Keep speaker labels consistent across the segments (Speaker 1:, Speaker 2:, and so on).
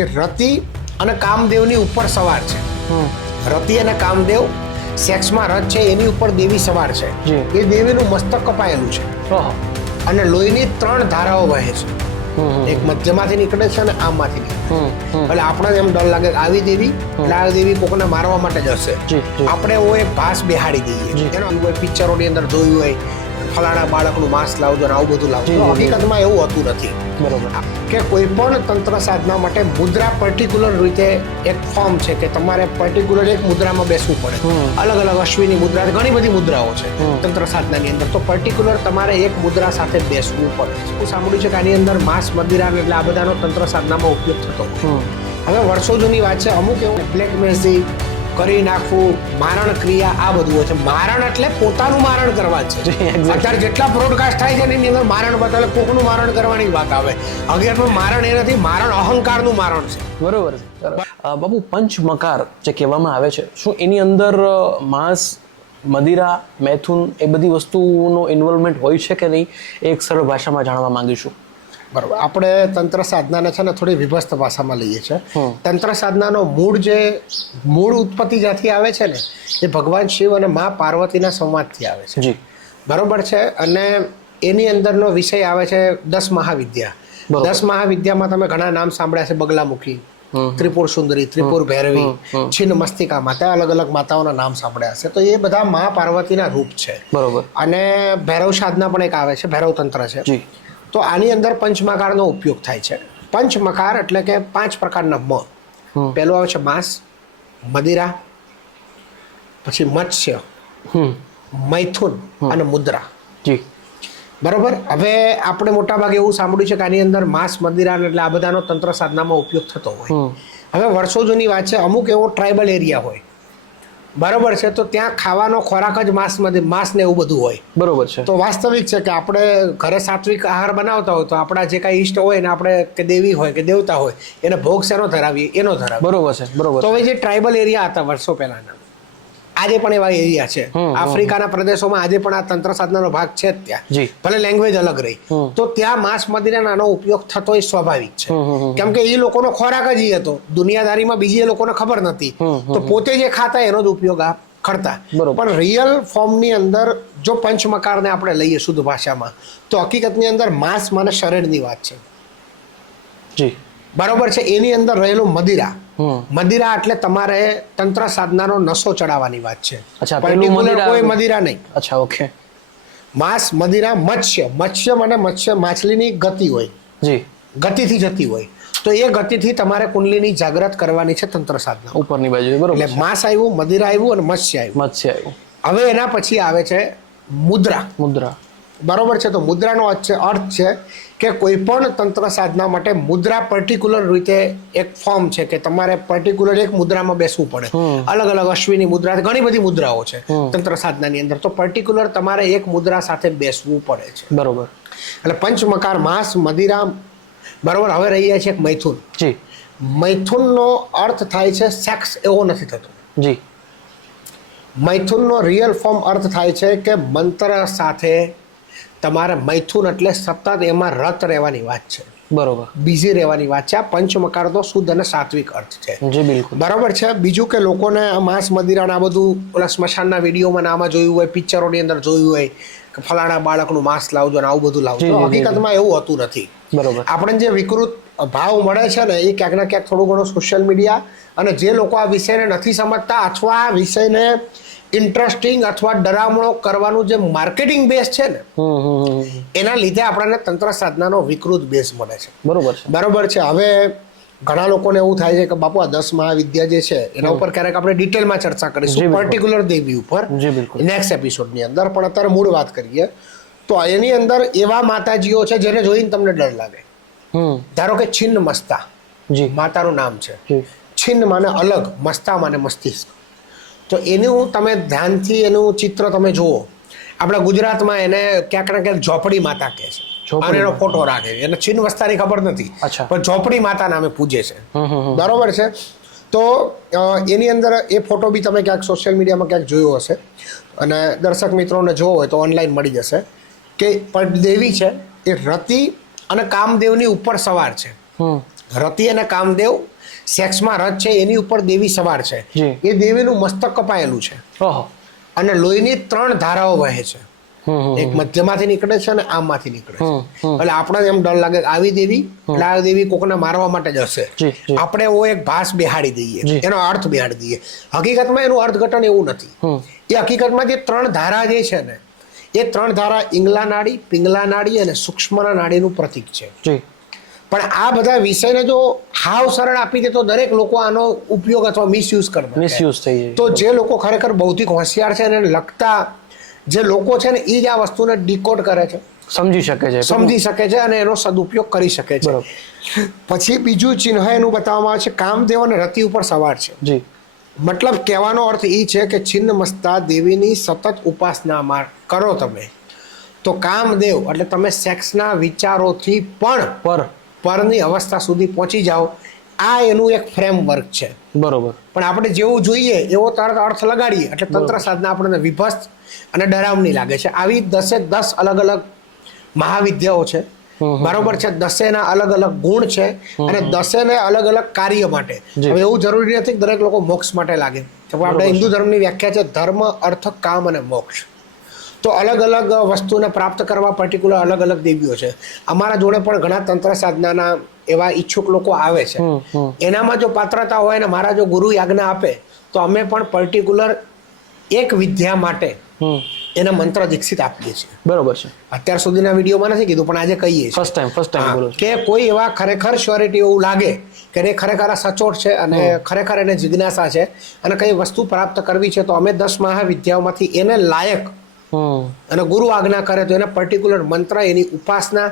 Speaker 1: એ રતિ અને કામદેવની ઉપર સવાર છે. રતિ અને કામદેવ સેક્સમાં રત છે એની ઉપર દેવી સવાર છે. એ દેવીનું મસ્તક કપાયેલું છે. અને લોહીની ત્રણ ધારાઓ વહે છે. એક મધ્યમાંથી નીકળે છે અને આમમાંથી નીકળે. એટલે આપણે એમ ડર લાગે આવી દેવી એટલે દેવી કોકને મારવા માટે જ હશે
Speaker 2: જી, જી.
Speaker 1: આપણે એવો એક ભાસ બેહાડી દઈએ. એનો પિક્ચરોની અંદર જોયું હોય ફલાણા બાળકનું માંસ લાવજો આવું બધું લાવજો. હકીકતમાં એવું હોતું નથી.
Speaker 2: બરોબર.
Speaker 1: કે કોઈ પણ તંત્ર સાધના માટે મુદ્રા પર્ટિક્યુલર રીતે એક ફોર્મ છે કે તમારે પર્ટિક્યુલર એક મુદ્રામાં બેસવું પડે. અલગ અલગ અશ્વિની મુદ્રા ઘણી બધી મુદ્રાઓ છે તંત્ર સાધનાની અંદર. તો પર્ટિક્યુલર તમારે એક મુદ્રા સાથે બેસવું પડે. હું સાંભળ્યું છે કે આની અંદર માંસ મદિરા એટલે આ બધાનો તંત્ર સાધનામાં ઉપયોગ થતો હવે વર્ષો જૂની વાત છે અમુક એવું બ્લેક મેઝિક કરી નાખવું મારણ ક્રિયા આ બધું છે. મારણ એટલે પોતાનું મારણ કરવા છે. અત્યારે જેટલા બ્રોડકાસ્ટ થાય છે ને એની અંદર મારણ બતાવે કોકનું મારણ કરવાની વાત આવે. અગિયારનું મારણ એ નથી મારણ અહંકારનું મારણ છે.
Speaker 2: બરોબર છે. બાબુ પંચમકાર જે કહેવામાં આવે છે શું એની અંદર માંસ મદિરા મેથુન એ બધી વસ્તુનો ઇન્વોલ્વમેન્ટ હોય છે કે નહીં? એ એક સરળ ભાષામાં જાણવા માંગીશું.
Speaker 1: બરોબર. આપણે તંત્ર સાધનાને છે ને થોડી વિભસ્ત ભાષામાં લઈએ છીએ. તંત્ર સાધનાનો મૂળ જે મૂળ ઉત્પત્તિ જ્યાંથી આવે છે ને એ ભગવાન શિવ અને મા પાર્વતીના સંવાદથી આવે છે. બરોબર છે? અને એની અંદરનો વિષય આવે છે દસ મહાવિદ્યા. દસ મહાવિદ્યામાં તમે ઘણા નામ સાંભળ્યા છે બગલામુખી ત્રિપુર સુંદરી ત્રિપુર ભૈરવી. છિન્ન મસ્તિકા માતા અલગ અલગ માતાઓના નામ સાંભળ્યા હશે તો એ બધા મા પાર્વતીના રૂપ છે.
Speaker 2: બરોબર.
Speaker 1: અને ભૈરવ સાધના પણ એક આવે છે ભૈરવ તંત્ર છે.
Speaker 2: જી.
Speaker 1: તો આની અંદર પંચમકારનો ઉપયોગ થાય છે. પંચમકાર એટલે કે પાંચ પ્રકારના મ.
Speaker 2: હમ.
Speaker 1: પહેલું આવે છે માંસ મદિરા પછી મત્સ્ય
Speaker 2: હમ.
Speaker 1: મૈથુન અને મુદ્રા.
Speaker 2: જી.
Speaker 1: બરોબર? હવે આપણે મોટાભાગે એવું સાંભળ્યું છે કે આની અંદર માંસ મદિરા એટલે આ બધાનો તંત્ર સાધનામાં ઉપયોગ થતો હોય. હવે વર્ષો જૂની વાત છે અમુક એવો ટ્રાઇબલ એરિયા હોય. બરોબર છે તો ત્યાં ખાવાનો ખોરાક જ માંસ મદી- માંસ ને એવું બધું હોય.
Speaker 2: બરોબર છે.
Speaker 1: તો વાસ્તવિક છે કે આપણે ઘરે સાત્વિક આહાર બનાવતા હોય તો આપણા જે કાંઈ ઈષ્ટ હોય ને આપણે કે દેવી હોય કે દેવતા હોય એને ભોગ શેનો ધરાવીએ? એનો ધરાવીએ.
Speaker 2: બરોબર છે બરોબર
Speaker 1: તો હવે જે ટ્રાઇબલ એરિયા હતા વર્ષો પહેલાના આજે પણ એવા એરિયા છે. આફ્રિકાના પ્રદેશોમાં આજે પણ આ તંત્ર સાધનાનો ભાગ છે જ ત્યાં. ભલે લેંગ્વેજ અલગ રહી. તો ત્યાં માંસ મદિરાનો આનો ઉપયોગ થતો એ સ્વાભાવિક છે. કેમ કે એ લોકોનો ખોરાક જ એ હતો. દુનિયાદારીમાં બીજી એ લોકોને ખબર નથી તો પોતે જે ખાતા એનો જ ઉપયોગ આ કરતા. પણ રિયલ ફોર્મની અંદર જો પંચમકારને આપણે લઈએ શુદ્ધ ભાષામાં તો હકીકતની અંદર માંસ મને શરીરની વાત છે.
Speaker 2: જી.
Speaker 1: બરોબર છે એની અંદર રહેલું મદિરા. મદિરા એટલે તમારે તંત્ર સાધનાનો નસો ચડાવવાની વાત છે. કોઈ મદિરા નહીં.
Speaker 2: અચ્છા ઓકે.
Speaker 1: માંસ મદિરા મત્સ્ય. મત્સ્ય મને મત્સ્ય માછલીની ગતિ હોય.
Speaker 2: જી.
Speaker 1: ગતિથી જતી હોય. તો એ ગતિથી તમારે કુંડલીની જાગ્રત કરવાની છે તંત્ર સાધના.
Speaker 2: ઉપરની બાજુ બરોબર
Speaker 1: એટલે માંસ આવ્યું મદિરા આવ્યું અને મત્સ્ય આવ્યું.
Speaker 2: મત્સ્ય આવ્યું.
Speaker 1: હવે એના પછી આવે છે મુદ્રા.
Speaker 2: મુદ્રા.
Speaker 1: બરોબર છે તો મુદ્રાનો અર્થ છે અર્થ છે કે કોઈ પણ તંત્ર સાધના માટે મુદ્રા પર્ટિક્યુલર રીતે એક ફોર્મ છે કે તમારે પર્ટિક્યુલર એક મુદ્રામાં બેસવું પડે. અલગ અલગ અશ્વિની મુદ્રા ઘણી બધી મુદ્રાઓ છે તંત્ર સાધનાની અંદર. તો પર્ટિક્યુલર તમારે એક મુદ્રા સાથે બેસવું પડે છે.
Speaker 2: બરોબર.
Speaker 1: એટલે પંચમકાર માસ મદિરા બરોબર હવે રહી જાય છે એક મૈથુન.
Speaker 2: જી.
Speaker 1: મૈથુનનો અર્થ થાય છે સેક્સ એવો નથી થતો.
Speaker 2: જી.
Speaker 1: મૈથુનનો રિયલ ફોર્મ અર્થ થાય છે કે મંત્ર સાથે તમારે મૈથુન એટલે સતત એમાં રત રહેવાની વાત છે.
Speaker 2: બરોબર.
Speaker 1: બીઝી રહેવાની વાત છે. આ પંચમકારનો શુદ્ધ અને સાત્વિક અર્થ છે.
Speaker 2: જી બિલકુલ.
Speaker 1: બરાબર છે? બીજું કે લોકોને આ માંસ મદિરાને આ બધું ઓલા સ્મશાનના વિડીયોમાં ને આમાં જોયું હોય પિક્ચરોની અંદર જોયું હોય કે ફલાણા બાળકનું માંસ લાવજો અને આવું બધું લાવજો. હકીકતમાં એવું હોતું નથી.
Speaker 2: બરોબર.
Speaker 1: આપણને જે વિકૃત ભાવ મળે છે ને એ ક્યાંક ને ક્યાંક થોડું ઘણું સોશિયલ મીડિયા અને જે લોકો આ વિષયને નથી સમજતા અથવા આ વિષયને ઇન્ટરેસ્ટિંગ અથવા ડરામણો કરવાનું જે માર્કેટિંગ બેઝ છે ને. એના લીધે આપણને તંત્ર સાધનાનો વિકૃત બેઝ મળે છે.
Speaker 2: બરોબર છે.
Speaker 1: બરોબર છે. હવે ઘણા લોકોને એવું થાય છે કે બાપુ આ દસ મહાવિદ્યા જે છે એના ઉપર ક્યારેક આપણે ડિટેલમાં ચર્ચા કરીશું. પર્ટિક્યુલર દેવી ઉપર.
Speaker 2: બિલકુલ.
Speaker 1: નેક્સ્ટ એપિસોડની અંદર. પણ અત્યારે મૂળ વાત કરીએ. તો એની અંદર એવા માતાજીઓ છે જેને જોઈને તમને ડર લાગે. ધારો કે છિન્ન મસ્તા.
Speaker 2: જી.
Speaker 1: માતાનું નામ છે. છિન્ન માને અલગ મસ્તા માને મસ્તિષ્ક. તો એનું તમે ધ્યાનથી એનું ચિત્ર તમે જુઓ. આપણા ગુજરાતમાં એને ક્યાંક ને ક્યાંક ઝોપડી માતા કહે છે. અને એનો ફોટો રાખે છે. એને છિન્ન વસ્તાની ખબર નથી. પણ ઝોપડી માતા નામે પૂજે છે. બરોબર છે? તો એની અંદર એ ફોટો બી તમે ક્યાંક સોશિયલ મીડિયામાં ક્યાંક જોયો હશે. અને દર્શક મિત્રોને જોવો હોય તો ઓનલાઈન મળી જશે. કે પણ દેવી છે એ રતિ અને કામદેવની ઉપર સવાર છે. રતિ અને કામદેવ સેક્સમાં રથ છે એની ઉપર દેવી સવાર છે. એ દેવીનું મસ્તક કપાયેલું છે. અને લોહીની ત્રણ ધારાઓ વહે છે. એક મધ્યમાંથી નીકળે છે અને આમમાંથી નીકળે છે. એટલે આપણે એમ ડર લાગે આવી દેવી એટલે આ દેવી કોકને મારવા માટે જ હશે. આપણે એવો એક ભાસ બેહાડી દઈએ. એનો અર્થ બેહાડી દઈએ. હકીકતમાં એનું અર્થઘટન એવું નથી. એ હકીકતમાં જે ત્રણ ધારા જે છે ને એ ત્રણ ધારા ઇંગલા નાડી પિંગલા નાડી અને સૂક્ષ્મના નાડીનું પ્રતીક છે.
Speaker 2: જી.
Speaker 1: પણ આ બધા વિષયને જો હાવ સરળ આપી દે તો દરેક લોકો આનો ઉપયોગ અથવા મિસયુઝ કરતા
Speaker 2: મિસયુઝ થઈ જાય.
Speaker 1: તો જે લોકો ખરેખર બૌદ્ધિક હોશિયાર છે અને લગતા જે લોકો છે ને એ જ આ વસ્તુને ડીકોડ કરે છે.
Speaker 2: સમજી શકે છે.
Speaker 1: સમજી શકે છે અને એનો સદુપયોગ કરી શકે છે. પછી બીજું ચિહ્ન એનું બતાવવામાં આવે છે કામદેવ અને રતિ ઉપર સવાર છે.
Speaker 2: જી.
Speaker 1: મતલબ કહેવાનો અર્થ એ છે કે છિન્ન મસ્તા દેવીની સતત ઉપાસના કરો તમે. તો કામદેવ એટલે તમે સેક્સના વિચારોથી પણ
Speaker 2: પર.
Speaker 1: પરની અવસ્થા સુધી પહોંચી જાઓ. આ એનું એક ફ્રેમવર્ક છે.
Speaker 2: બરોબર.
Speaker 1: પણ આપણે જેવું જોઈએ એવો તરત અર્થ લગાડીએ. એટલે તંત્ર સાધના આપણને વિભસ્ત અને ડરામણી લાગે છે. આવી દસે દસ અલગ અલગ મહાવિદ્યાઓ છે. બરોબર છે. દસેના અલગ અલગ ગુણ છે અને દસેને અલગ અલગ કાર્ય માટે. હવે એવું જરૂરી નથી કે દરેક લોકો મોક્ષ માટે લાગે. આપણે હિન્દુ ધર્મની વ્યાખ્યા છે ધર્મ અર્થ કામ અને મોક્ષ. તો અલગ અલગ વસ્તુને પ્રાપ્ત કરવા પર્ટિક્યુલર અલગ અલગ દેવીઓ છે. અમારા જોડે પણ ઘણા તંત્ર સાધનાના એવા ઈચ્છુક લોકો આવે છે. એનામાં જો પાત્રતા હોય ને મારા જો ગુરુ આજ્ઞા આપે તો અમે પણ પર્ટિક્યુલર એક વિદ્યા માટે એને મંત્ર દીક્ષિત આપીએ છીએ.
Speaker 2: બરોબર છે.
Speaker 1: અત્યાર સુધીના વિડીયોમાં નથી કીધું પણ આજે કહીએ છીએ.
Speaker 2: ફર્સ્ટ ટાઈમ ફર્સ્ટ ટાઈમ બોલો
Speaker 1: કે કોઈ એવા ખરેખર શ્યોરિટી એવું લાગે કે એ ખરેખર આ સચોટ છે અને ખરેખર એને જિજ્ઞાસા છે અને કઈ વસ્તુ પ્રાપ્ત કરવી છે તો અમે દસ મહાવિદ્યાઓમાંથી એને લાયક અને ગુરુ આજ્ઞા કરે તો એને પર્ટિક્યુલર મંત્ર એની ઉપાસના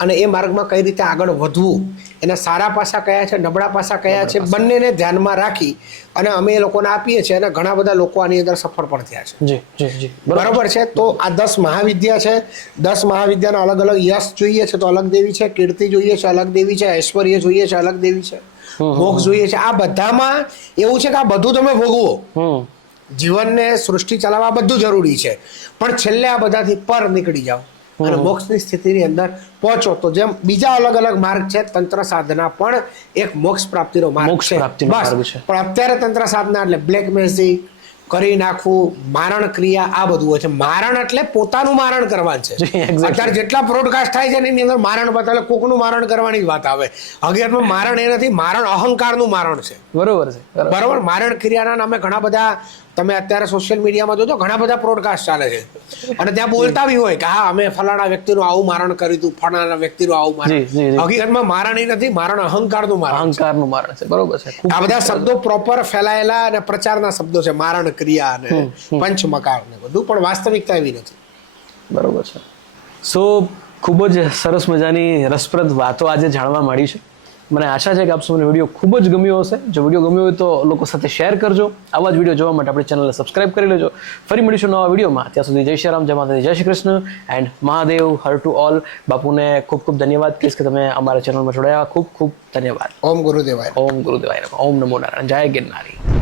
Speaker 1: અને એ માર્ગમાં કઈ રીતે આગળ વધવું? એના સારા પાસા કયા છે નબળા પાસા કયા છે બંનેને ધ્યાનમાં રાખી અને અમે એ લોકોને આપીએ છીએ અને ઘણા બધા લોકો આની અંદર સફળ પણ થયા છે.
Speaker 2: બરોબર.
Speaker 1: છે? તો આ દસ મહાવિદ્યા છે. દસ મહાવિદ્યાના અલગ અલગ યશ જોઈએ છે તો અલગ દેવી છે. કીર્તિ જોઈએ છે અલગ દેવી છે. ઐશ્વર્ય જોઈએ છે અલગ દેવી છે. મોક્ષ જોઈએ છે. આ બધામાં એવું છે કે આ બધું તમે ભોગવો. જીવનને સૃષ્ટિ ચલાવવા બધું જરૂરી છે. પણ છેલ્લે આ બધાથી પર નીકળી જાઓ. અને મોક્ષની સ્થિતિની અંદર પહોંચો તો જેમ બીજા અલગ અલગ માર્ગ છે તંત્ર સાધના પણ એક મોક્ષ પ્રાપ્તિનો માર્ગ છે. બસ. પણ અત્યારે તંત્ર સાધના એટલે બ્લેક મેજિક કરી નાખવું મારણ ક્રિયા આ બધું હોય છે. મારણ એટલે પોતાનું મારણ કરવાનું છે. અત્યારે જેટલા બ્રોડકાસ્ટ થાય છે ને એની અંદર મારણ બતાવે કોકનું મારણ કરવાની જ વાત આવે. હકીકતમાં મારણ એ નથી મારણ અહંકારનું મારણ છે.
Speaker 2: બરોબર છે બરોબર.
Speaker 1: મારણ ક્રિયાના નામે ઘણા બધા તમે અત્યારે સોશિયલ મીડિયામાં જોજો ઘણા બધા પ્રોડકાસ્ટ ચાલે છે. અને ત્યાં બોલતા બી હોય કે હા અમે ફલાણા વ્યક્તિનું આવું મારણ કર્યું હતું ફલાણા વ્યક્તિનું આવું મારણ. હકીકતમાં મારણ એ નથી મારણ અહંકારનું મારણ.
Speaker 2: અહંકારનું મારણ છે બરોબર છે.
Speaker 1: આ બધા શબ્દો પ્રોપર ફેલાયેલા અને પ્રચારના શબ્દો છે. મારણ ક્રિયા અને પંચમકાળ ને બધું પણ વાસ્તવિકતા એવી નથી.
Speaker 2: બરોબર છે. સો ખૂબ જ સરસ મજાની રસપ્રદ વાતો આજે જાણવા મળી છે. મને આશા છે કે આપ સૌને વીડિયો ખૂબ જ ગમ્યો હશે. જો વીડિયો ગમ્યો હોય તો લોકો સાથે શેર કરજો. આવા જ વીડિયો જોવા માટે આપણી ચેનલને સબસ્ક્રાઇબ કરી લેજો. ફરી મળીશું નવા વિડીયોમાં. ત્યાં સુધી જય શ્રી રામ જય માતાજી જય શ્રી કૃષ્ણ એન્ડ મહાદેવ હર ટુ ઓલ. બાપુને ખૂબ ખૂબ ધન્યવાદ. કહીશ કે તમે અમારા ચેનલમાં જોડાયા. ખૂબ ખૂબ ધન્યવાદ.
Speaker 1: ઓમ ગુરુદેવાય.
Speaker 2: ઓમ ગુરુદેવાય. ઓમ નમો નારાયણ. જય ગિરનારી.